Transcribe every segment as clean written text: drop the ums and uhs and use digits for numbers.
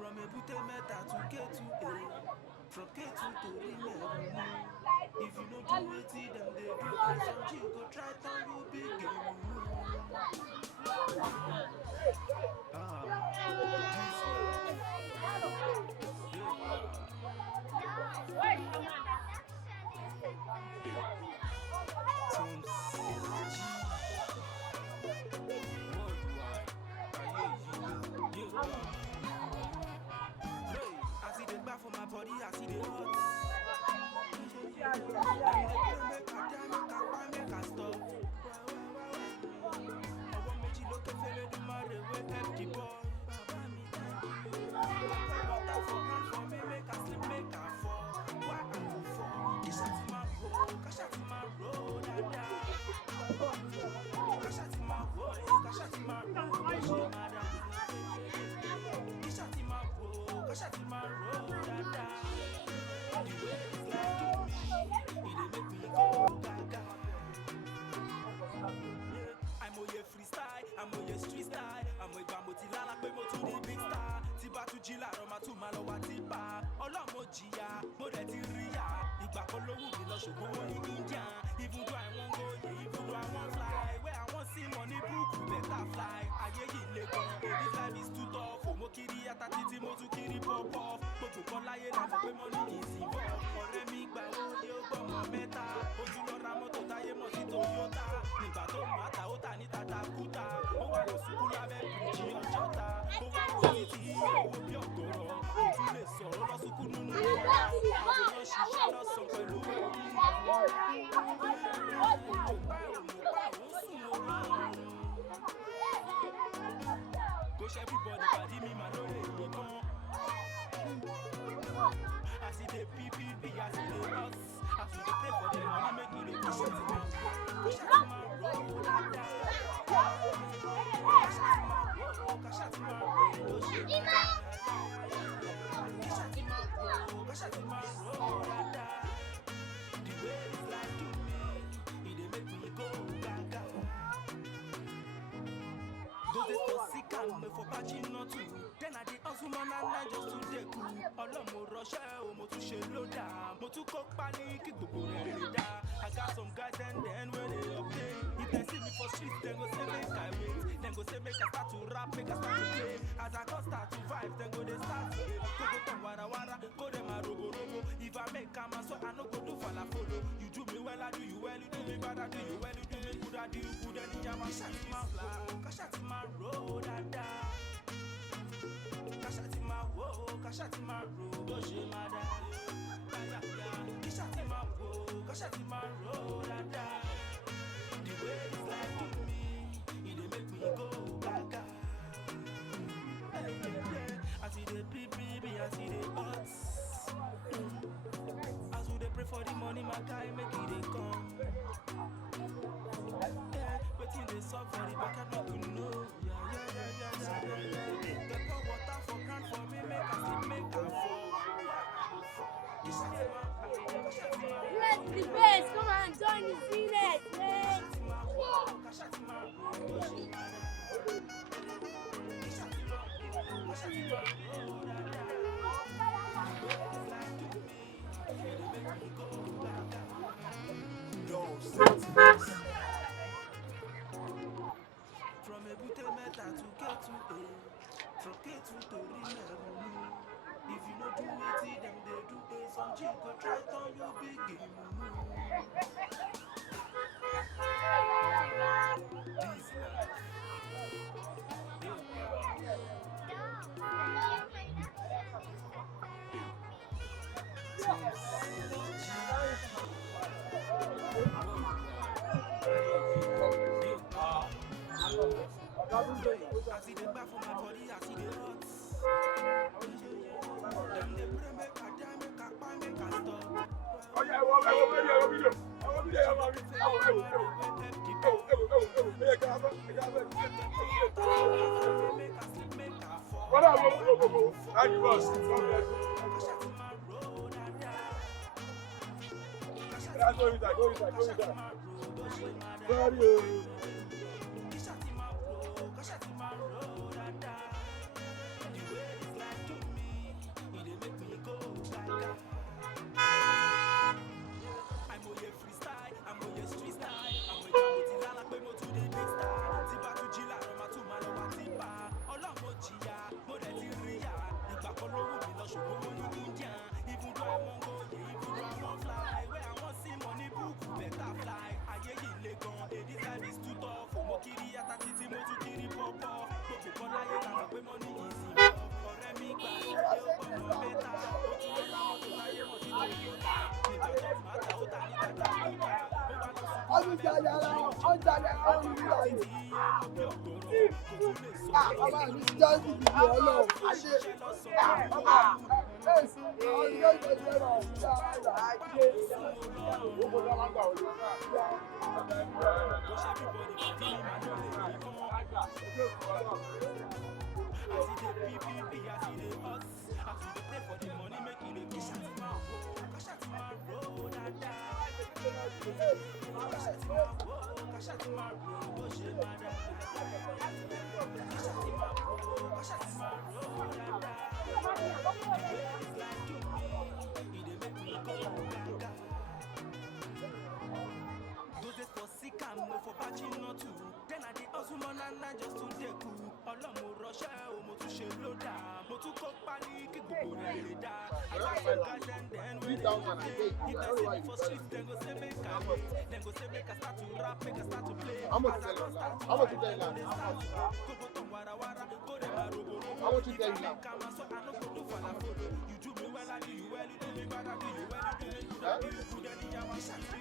From Ebute Meta to K2A, from K2 to Rimeru. If you know do it, them they do. Some G go try to you big game. I see the back for my body, I see the hot. Make a stop. I want me to look at the matter with the boy. For me, make a sleep, make a fall. Why I go for? Cash out my road, cash out my road, cash out my road, cash out my road, cash out my road, cash out my road, the way it's like to me, it make me go gaga. I'm on your freestyle, I'm on your street style, I'm with Bamotila, like we to the big star. Tiba to Jila, Roma to Malawa Tiba, Olamogia, Bodetiria, Ibakolo will be lost to go in India. Even though I won't go, even though I won't fly, where I won't see money, book, better fly. I get it, Lego, this life is too tough. Mokiri Atatiti, Motukiri pop off, but to call I have money is involved. For me, by audio, Meta, Ojulora Moto, Tayemosi Toyota, Nibato Mata, Otanita Takuta, Owa Sukula, Pucci, Jota, Owa Titi, Opiokoro, Tule Soro, Sukunu, Shishano, Sopelu. Push everybody, body me, man, no let me go. I see the PPP, I see the us. I see the pay for the money, make it a push it. Push it to my road, cash out my road, the way it's like to me, it make me go gaga. Those days for sick and me for patching not to. Then I did also man and I just to the cool. All of mo rush mo to sheloda, mo to cock panic, da. I got some guys and then when they okay. If they see me for streets, then go say make I wait. Then go say make I start to rap, make I start to play. As I go start to vibe, then go they start to go to wara wara, go them a robo robo. If I make come so I no go do fala follow. You do me well, I do you well, you do me bad, I do you well, you do me good, I do you good, and you cash out my flag, cash out my road, cash out my road, cash out my road, cash out my road, the way it's like to me, it make me go gaga. I see the PPB, I see the odds. As we pray for the money, my guy make it come. Waiting they sub for the back, I don't know. They pour water for ground for me, make a sleep, make a fall. Let's the best, come on, join the scene, let's. From Ebute Meta to K2A, from K2 to Rimeru. If you know do it, them they do it. Some G go try to you big game. This life. I see the back for my body, I see the hot. Them they pray make a damn, make a buy, make a stop. Oh yeah, show money India. Even though I won't go, even though I won't fly. Where I want see money book, better fly. Aye ile gan, this life is too tough. Mo kiri ata titi mo tún kiri pọpọ. Gbogbo kan láyé la mọ̀ pé money is enough. Ọ̀rẹ́ mi gbà ṣe ó gbọ́mọ mẹ́ta. Ó tún lọ ra mọ́tò láyé mọ̀ sí Toyota. Nígbà tó máa ta ó ta ní tata kúta. Ó wá lọ sùn. For patching not to, then I did also man and just to take cool. Ọlọ́mọ rọ́ṣẹ́ o mo tún ṣe lódà, mo tún kó pálí kí gbogbo rẹ̀ lè dá. I just say cash and then when they play, if they see me for streets, then go say make I play. Then go say make I start to rap, make I start to play. As I don't start to rap, they start to go. Go to wara wara, go dem a robo robo. If I make am so I no go do falafolo. You do me well, I do you well, you do me bad, I do you well, you do me good, I do you good, and you want shot me.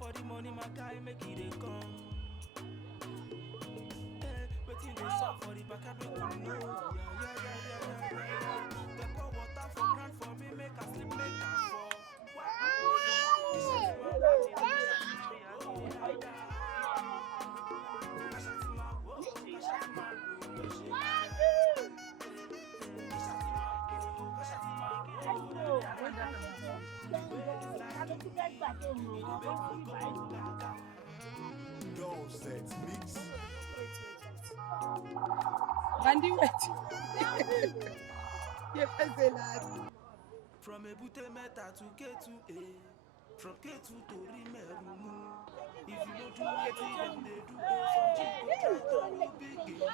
For the money, my guy make it come. Waiting they sell for the back, I make you know. They pour water for ground for me, make a sleep, make a fall. Dulcet mix. Bandy wet. You can say that. From Ebute Meta to K2A, from K2 to Rimerumu. If you don't do it, then they do go from Chico to big game.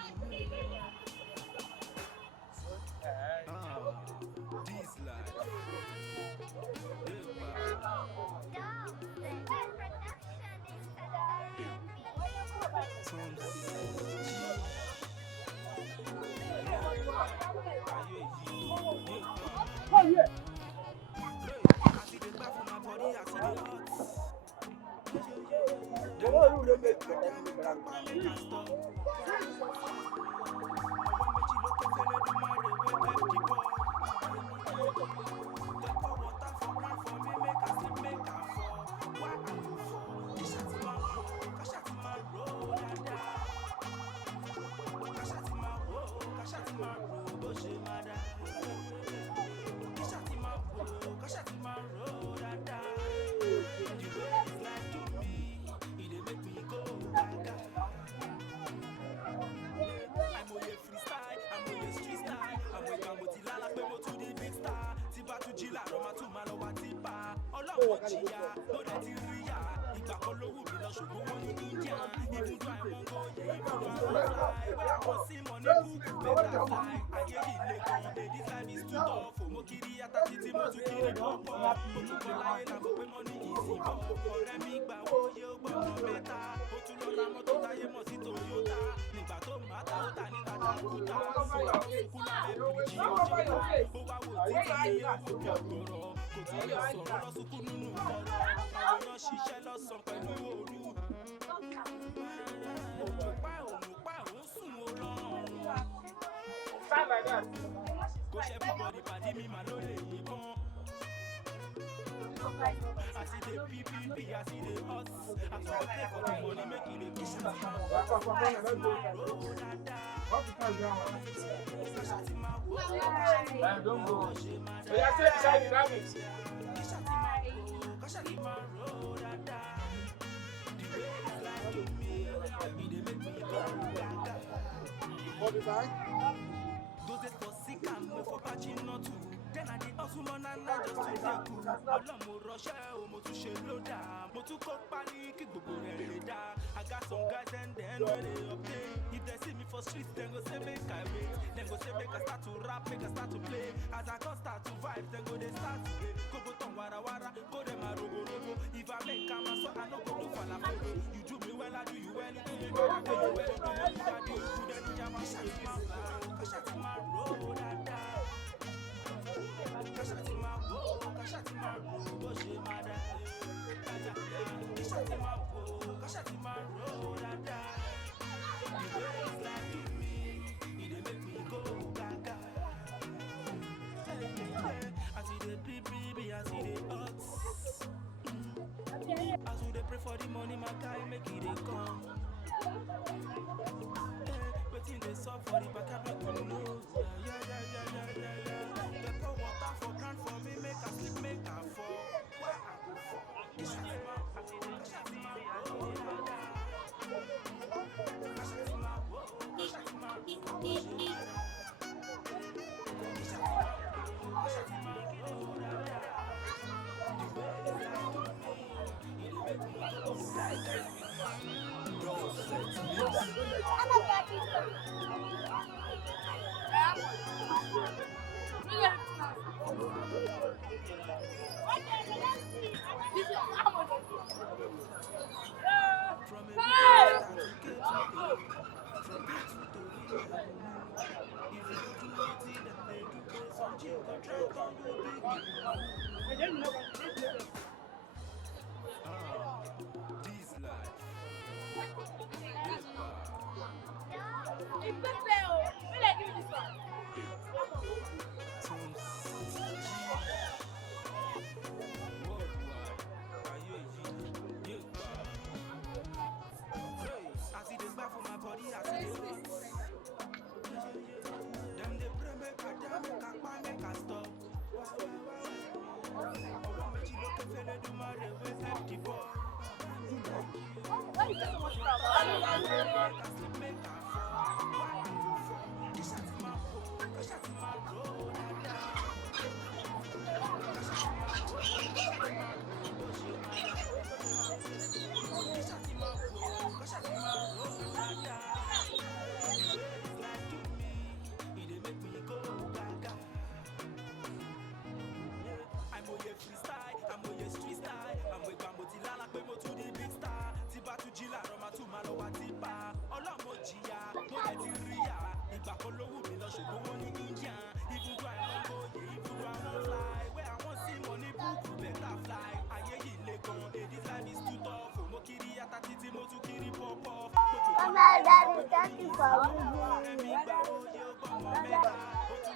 This life. Oh yeah. I see the back from my body, I see the everybody party me my lord. I see the PPP, I see the us. I saw the pay for the money, making the kiss. Don't go. So I said beside the dynamics. for the bag. Those days for sick and mo for patching not to. Then I did hustle on and I just to dey cool. Ọlọ́run mo rọṣẹ́ o, mo tún ṣe lódà. Mo tún kó pálí kí gbogbo rẹ̀ lè dá. I got some guys and then when they update. If they see me for streets, then go say make I wait. Then go say make I start to rap, make I start to play. As I go start to vibe, then go they start to play. Go ton wara wara, go dem a rogo rogo. If I make a so I no go do falafel. You do me well, I do you well. You do me well, I do you well. You do me that you do then you jam and shut my mouth. Shut my road, da. Shut my road, shut my road, go she mada. Shut my road, shut my road, da. The way it's like to me, it dey make me go gaga. I see the baby, I see the odds. As we dey pray for the money, my guy make it dey come. Wetin dey sup for the back, I make you know. Yeah. They pour water for ground for me, make I sleep, make I fall. Where I go fall? This is Thank you for visiting.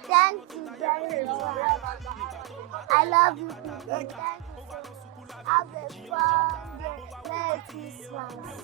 Thank you very much. I love you people. Thank you. Have a fun day. Merry Christmas.